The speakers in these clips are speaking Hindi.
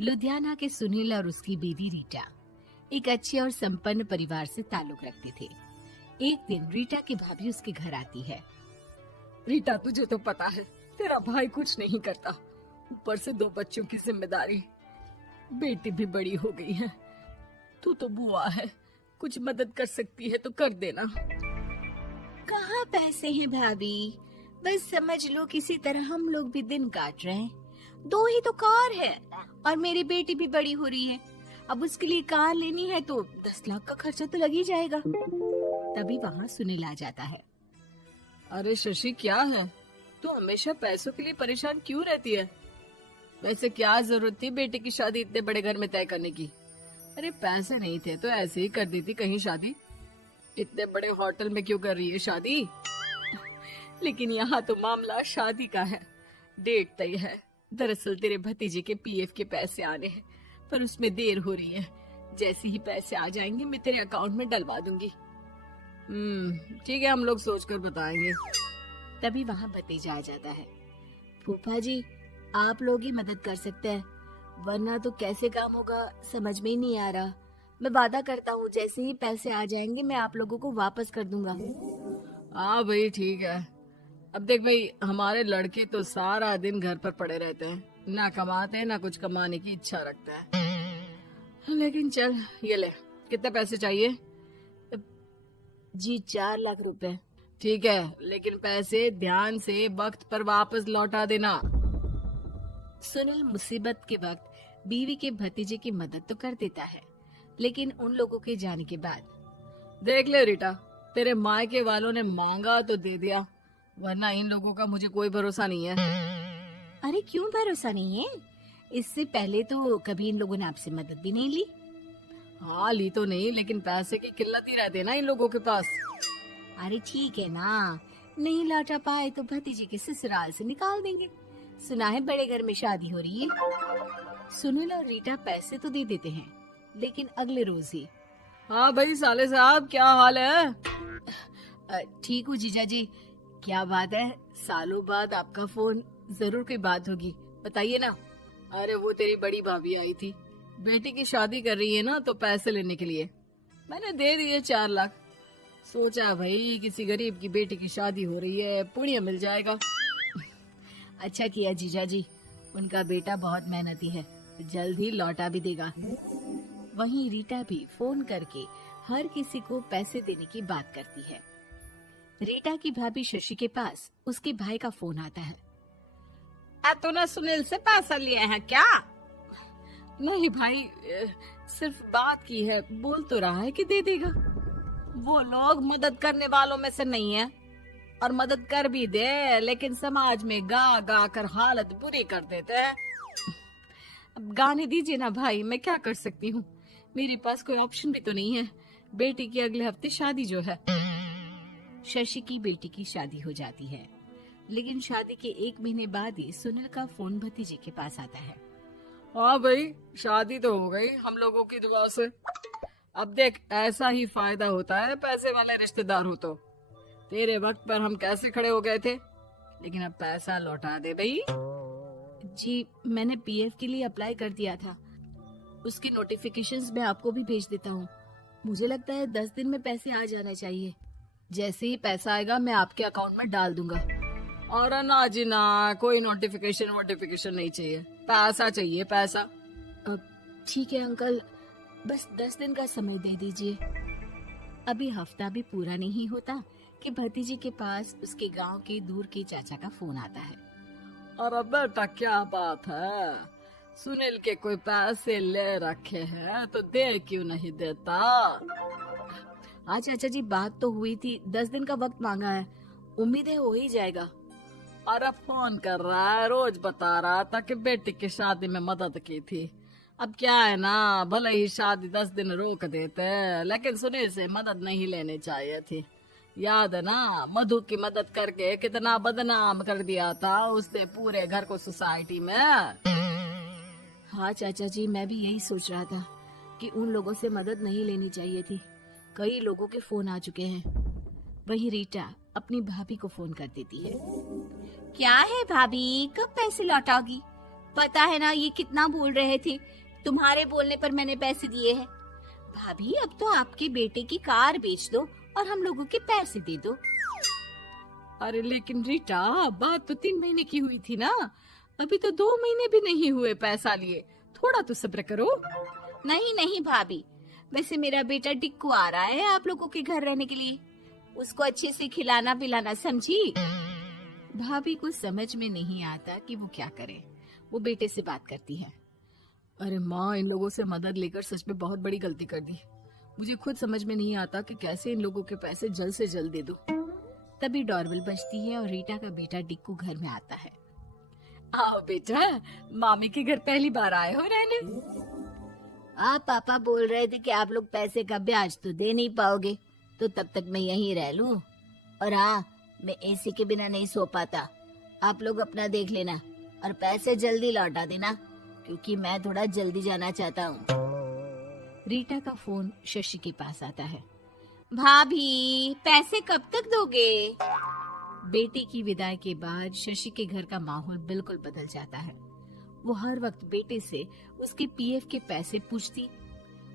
लुधियाना के सुनील और उसकी बीवी रीटा एक अच्छे और संपन्न परिवार से ताल्लुक रखते थे। एक दिन रीटा की भाभी उसके घर आती है। रीटा, तुझे तो पता है तेरा भाई कुछ नहीं करता, ऊपर से 2 बच्चों की जिम्मेदारी, बेटी भी बड़ी हो गई है। तू तो बुआ है, कुछ मदद कर सकती है तो कर देना। कहाँ पैसे हैं भाभी, बस समझ लो किसी तरह हम लोग भी दिन काट रहे हैं। 2 ही तो कार है और मेरी बेटी भी बड़ी हो रही है। अब उसके लिए कार लेनी है तो 10 लाख का खर्चा तो लग ही जाएगा। तभी वहाँ सुनील आ जाता है। अरे शशि, क्या है, तू हमेशा पैसों के लिए परेशान क्यों रहती है? वैसे क्या जरूरत थी बेटी की शादी इतने बड़े घर में तय करने की? अरे पैसे नहीं थे तो ऐसे ही कर देती कहीं शादी। इतने बड़े होटल में क्यों कर रही है शादी? लेकिन यहाँ तो मामला शादी का है, डेट तय है। दरअसल तेरे भतीजे के पीएफ के पैसे आने हैं, पर उसमें देर हो रही है। जैसे ही पैसे आ जाएंगे मैं तेरे अकाउंट में डलवा दूंगी। ठीक है, हम लोग सोचकर बताएंगे। तभी वहाँ भतीजा आ जाता है। फूफा जी, आप लोग ही मदद कर सकते हैं, वरना तो कैसे काम होगा समझ में ही नहीं आ रहा। मैं वादा करता हूँ जैसे ही पैसे आ जाएंगे मैं आप लोगों को वापस कर दूंगा। हाँ भाई, ठीक है। अब देख भाई, हमारे लड़के तो सारा दिन घर पर पड़े रहते हैं, ना कमाते हैं ना कुछ कमाने की इच्छा रखते हैं। लेकिन चल, ये ले, कितने पैसे चाहिए? जी 4 लाख रुपए। ठीक है, लेकिन पैसे ध्यान से वक्त पर वापस लौटा देना। सुनील मुसीबत के वक्त बीवी के भतीजे की मदद तो कर देता है, लेकिन उन लोगों के जाने के बाद देख ले रीटा, तेरे मायके वालों ने मांगा तो दे दिया, वरना इन लोगों का मुझे कोई भरोसा नहीं है। अरे क्यों भरोसा नहीं है? इससे पहले तो कभी इन लोगों ने आपसे मदद भी नहीं ली। हाँ, ली तो नहीं, लेकिन पैसे की किल्लत ही रहती है ना इन लोगों के पास। अरे ठीक है ना, नहीं लौटा पाए तो भतीजे के ससुराल से निकाल देंगे। सुना है बड़े घर में शादी हो रही है। सुनील और रीटा पैसे तो दे देते हैं, लेकिन अगले रोज ही। हाँ भाई साले साहब, क्या हाल है? ठीक हूँ जीजा जी। क्या बात है, सालों बाद आपका फोन, जरूर कोई बात होगी, बताइए ना। अरे वो तेरी बड़ी भाभी आई थी, बेटी की शादी कर रही है ना, तो पैसे लेने के लिए मैंने दे दिए 4 लाख। सोचा भाई किसी गरीब की बेटी की शादी हो रही है, पुण्य मिल जाएगा। अच्छा किया जीजा जी, उनका बेटा बहुत मेहनती है, जल्द ही लौटा भी देगा। वहीं रीटा भी फोन करके हर किसी को पैसे देने की बात करती है। रीटा की भाभी शशि के पास उसके भाई का फोन आता है। तूने सुनील से पैसा लिया है क्या? नहीं भाई, सिर्फ बात की है, बोल तो रहा है कि दे देगा। वो लोग मदद करने वालों में से नहीं है, और मदद कर भी दे लेकिन समाज में गा गा कर हालत बुरी कर देते हैं। अब गाने दीजिए ना भाई, मैं क्या कर सकती हूँ, मेरे पास कोई ऑप्शन भी तो नहीं है। बेटी की अगले हफ्ते शादी जो है। शशि की बेटी की शादी हो जाती है, लेकिन शादी के 1 महीने बाद ही सुनील का फोन भतीजे के पास आता है। हाँ भाई, शादी तो हो गई हम लोगों की दुआ से। अब देख, ऐसा ही फायदा होता है पैसे वाले रिश्तेदार हो तो। तेरे वक्त पर हम कैसे खड़े हो गए थे, लेकिन अब पैसा लौटा दे भाई। जी, मैंने पीएफ के लिए अप्लाई कर दिया था, उसकी नोटिफिकेशंस मैं आपको भी भेज देता हूँ। मुझे लगता है 10 दिन में पैसे आ जाना चाहिए। जैसे ही पैसा आएगा मैं आपके अकाउंट में डाल दूंगा। और ना जी ना, कोई नोटिफिकेशन नहीं चाहिए, पैसा चाहिए, पैसा। ठीक है अंकल, बस 10 दिन का समय दे दीजिए। अभी हफ्ता भी पूरा नहीं होता कि भतीजे के पास उसके गांव के दूर के चाचा का फोन आता है। अरे बेटा, क्या बात है, सुनील के कोई पैसे ले रखे हैं तो दे क्यों नहीं देता? हाँ चाचा जी, बात तो हुई थी, 10 दिन का वक्त मांगा है, उम्मीद है हो ही जाएगा। अरे फोन कर रहा है, रोज बता रहा था कि बेटी की शादी में मदद की थी। अब क्या है ना, भले ही शादी 10 दिन रोक देते, लेकिन सुनील से मदद नहीं लेनी चाहिए थी। याद है ना, मधु की मदद करके कितना बदनाम कर दिया था उसने पूरे घर को सोसाइटी में। हाँ चाचा जी, मैं भी यही सोच रहा था कि उन लोगों से मदद नहीं लेनी चाहिए थी। कई लोगों के फोन आ चुके हैं। वहीं रीटा अपनी भाभी को फोन कर देती है। क्या है भाभी, कब पैसे लौटाओगी? पता है ना ये कितना बोल रहे थे, तुम्हारे बोलने पर मैंने पैसे दिए हैं। भाभी अब तो आपके बेटे की कार बेच दो और हम लोगों के पैसे दे दो। अरे लेकिन रीटा, बात तो 3 महीने की हुई थी ना, अभी तो 2 महीने भी नहीं हुए पैसा लिए, थोड़ा तो सब्र करो। नहीं नहीं भाभी, वैसे मेरा बेटा टिक्कू आ रहा है आप लोगों के घर रहने के लिए, उसको अच्छे से खिलाना पिलाना, समझी? भाभी को समझ में नहीं आता कि वो क्या करे। वो बेटे से बात करती है। अरे माँ, इन लोगों से मदद लेकर सच में बहुत बड़ी गलती कर दी। मुझे खुद समझ में नहीं आता कि कैसे इन लोगों के पैसे जल्द से जल्द दे दूं। तभी डोरबेल बजती है और रीटा का बेटा टिक्कू घर में आता है। आओ बेटा, मामी के घर पहली बार आए हो रहने? आप पापा बोल रहे थे कि आप लोग पैसे का ब्याज तो दे नहीं पाओगे, तो तब तक मैं यहीं रह लूं। और हाँ, मैं एसी के बिना नहीं सो पाता। आप लोग अपना देख लेना और पैसे जल्दी लौटा देना, क्योंकि मैं थोड़ा जल्दी जाना चाहता हूँ। रीटा का फोन शशि के पास आता है। भाभी, पैसे कब तक दोगे? बेटी की विदाई के बाद शशि के घर का माहौल बिल्कुल बदल जाता है। वो हर वक्त बेटे से उसके पीएफ के पैसे पूछती,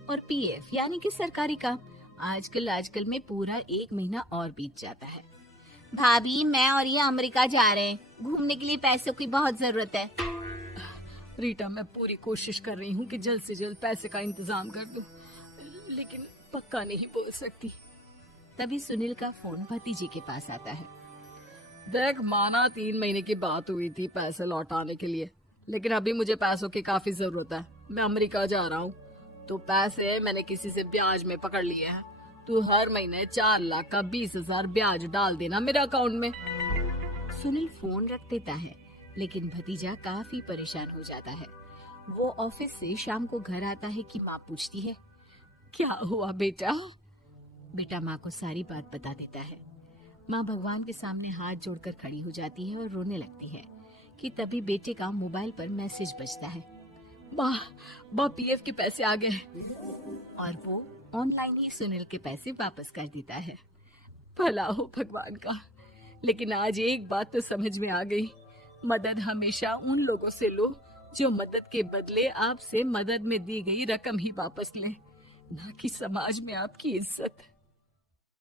और पीएफ यानी कि सरकारी काम। आजकल में पूरा 1 महीना और बीत जाता है। भाभी, मैं और ये अमेरिका जा रहे हैं, घूमने के लिए पैसों की बहुत जरूरत है। रीटा, मैं पूरी कोशिश कर रही हूँ कि जल्द से जल्द पैसे का इंतजाम कर दूं, लेकिन पक्का नहीं बोल सकती। तभी सुनील का फोन भतीजे के पास आता है। देख माना 3 महीने की बात हुई थी पैसे लौटाने के लिए, लेकिन अभी मुझे पैसों की काफी जरूरत है। मैं अमेरिका जा रहा हूँ, तो पैसे मैंने किसी से ब्याज में पकड़ लिए हैं। तू हर महीने 4 लाख का 20,000 ब्याज डाल देना मेरे अकाउंट में। सुनील फोन रख देता है, लेकिन भतीजा काफी परेशान हो जाता है। वो ऑफिस से शाम को घर आता है कि माँ पूछती है, क्या हुआ बेटा? बेटा माँ को सारी बात बता देता है। माँ भगवान के सामने हाथ जोड़कर खड़ी हो जाती है और रोने लगती है कि तभी बेटे का मोबाइल पर मैसेज बजता है। माँ, पीएफ के पैसे आ गए। और वो ऑनलाइन ही सुनील के पैसे वापस कर देता है। भला हो भगवान का। लेकिन आज एक बात तो समझ में आ गई, मदद हमेशा उन लोगों से लो जो मदद के बदले आपसे मदद में दी गई रकम ही वापस लें, ना कि समाज में आपकी इज्जत।